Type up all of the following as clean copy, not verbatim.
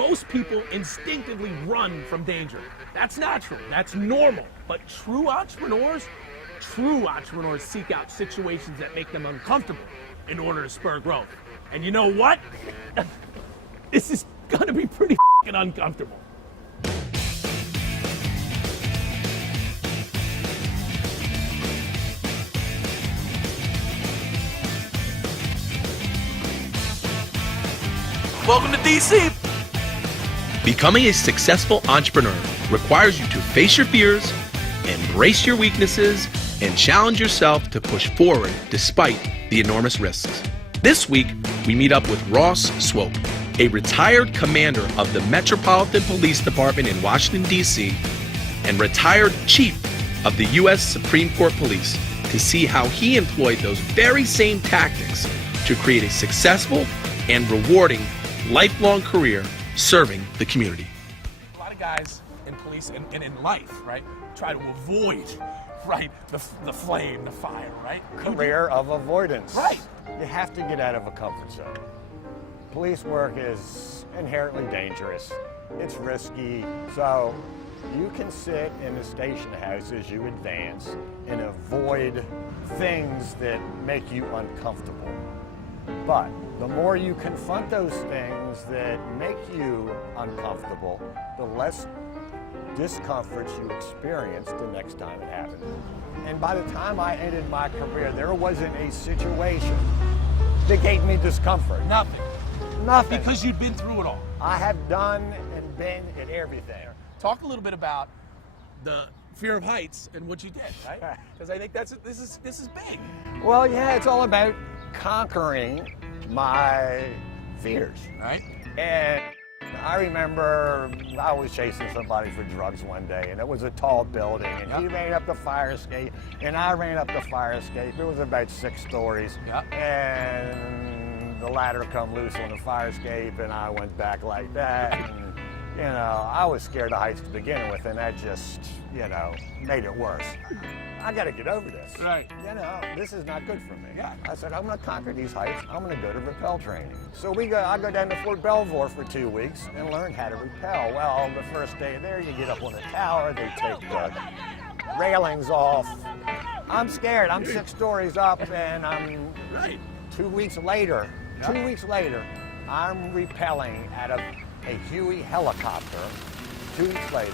Most people instinctively run from danger. That's natural, that's normal. But true entrepreneurs seek out situations that make them uncomfortable in order to spur growth. And you know what? This is gonna be pretty f***ing uncomfortable. Welcome to DC. Becoming a successful entrepreneur requires you to face your fears, embrace your weaknesses, and challenge yourself to push forward despite the enormous risks. This week, we meet up with Ross Swope, a retired commander of the Metropolitan Police Department in Washington, D.C., and retired chief of the U.S. Supreme Court Police, to see how he employed those very same tactics to create a successful and rewarding lifelong career serving the community. A lot of guys in police and in life, right, try to avoid, right, the flame, the fire, right? Career of avoidance. Right. You have to get out of a comfort zone. Police work is inherently dangerous. It's risky. So you can sit in the station house as you advance and avoid things that make you uncomfortable. But the more you confront those things that make you uncomfortable, the less discomfort you experience the next time it happens. And by the time I ended my career, there wasn't a situation that gave me discomfort. Nothing. Nothing. Because you've been through it all. I have done and been at everything. Talk a little bit about the fear of heights and what you did, right? Because I think this is big. Well, yeah, it's all about conquering my fears. Right. And I remember I was chasing somebody for drugs one day, and it was a tall building, and he ran up the fire escape, and I ran up the fire escape. It was about 6 stories, and the ladder come loose on the fire escape, and I went back like that. And, you know, I was scared of heights to begin with, and that just, you know, made it worse. I got to get over this. Right. You know, this is not good for me. Yeah. I said, I'm going to conquer these heights. I'm going to go to rappel training. So I go down to Fort Belvoir for 2 weeks and learn how to rappel. Well, the first day there, you get up on the tower, they take the railings off. I'm scared. I'm 6 stories up, and I'm 2 weeks later, 2 weeks later, I'm rappelling out of a Huey helicopter. 2 weeks later,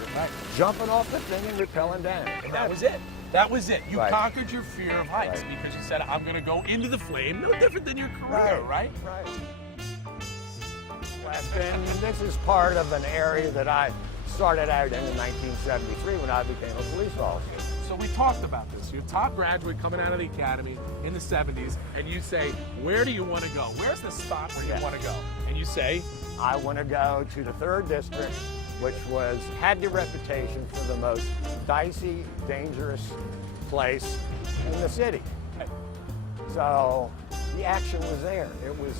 jumping off the thing and rappelling down. And that was it. That was it. You conquered your fear of heights because you said, I'm going to go into the flame. No different than your career, right? Right. And this is part of an area that I started out in 1973 when I became a police officer. So we talked about this. You're a top graduate coming out of the academy in the 70s, and you say, where do you want to go? Where's the spot where you want to go? And you say, I want to go to the 3rd District, which had the reputation for the most dicey, dangerous place in the city. So the action was there. It was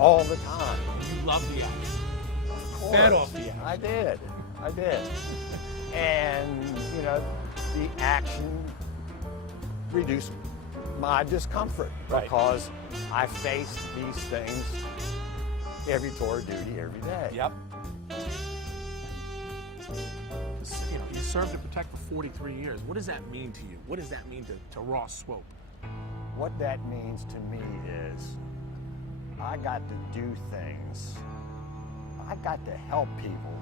all the time. You loved the action. Of course. Fed off the action. I did. And, you know, the action reduced my discomfort because I faced these things every tour of duty every day. Yep. You know, you served to protect for 43 years. What does that mean to you? What does that mean to Ross Swope? What that means to me is I got to do things. I got to help people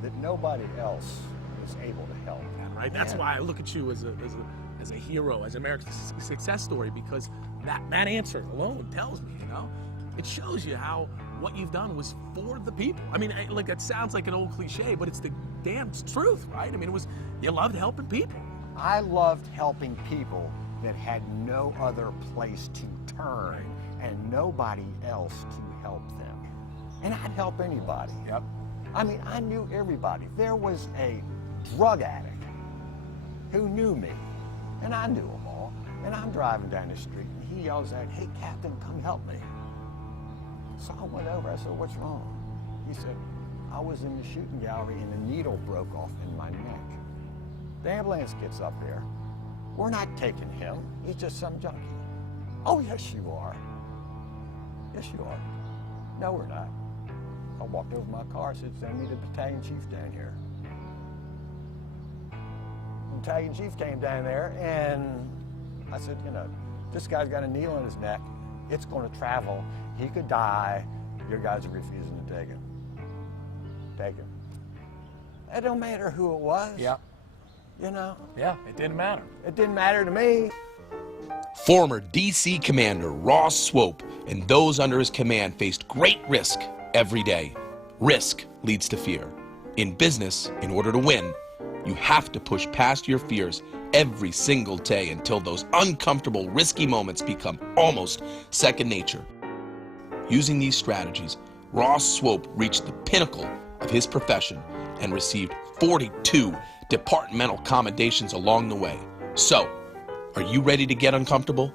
that nobody else was able to help. Right. That's why I look at you as a hero, as an American success story, because that answer alone tells me, you know, it shows you how what you've done was for the people. I mean, like, it sounds like an old cliche, but it's the damn truth, right? I mean, you loved helping people. I loved helping people that had no other place to turn and nobody else to help them. And I'd help anybody. Yep. I mean, I knew everybody. There was a drug addict who knew me, and I knew them all. And I'm driving down the street, and he yells out, "Hey, Captain, come help me." So I went over, I said, "What's wrong?" He said, "I was in the shooting gallery and a needle broke off in my neck." The ambulance gets up there. "We're not taking him. He's just some junkie." "Oh, yes, you are. Yes, you are." "No, we're not." I walked over my car, said, send me the battalion chief down here. The battalion chief came down there, and I said, you know, this guy's got a needle in his neck. It's going to travel. He could die. Your guys are refusing to take him. Take him. It don't matter who it was. Yeah. You know? Yeah, it didn't matter. It didn't matter to me. Former DC Commander Ross Swope and those under his command faced great risk every day. Risk leads to fear. In business, in order to win, you have to push past your fears every single day until those uncomfortable, risky moments become almost second nature. Using these strategies, Ross Swope reached the pinnacle of his profession and received 42 departmental commendations along the way. So, are you ready to get uncomfortable?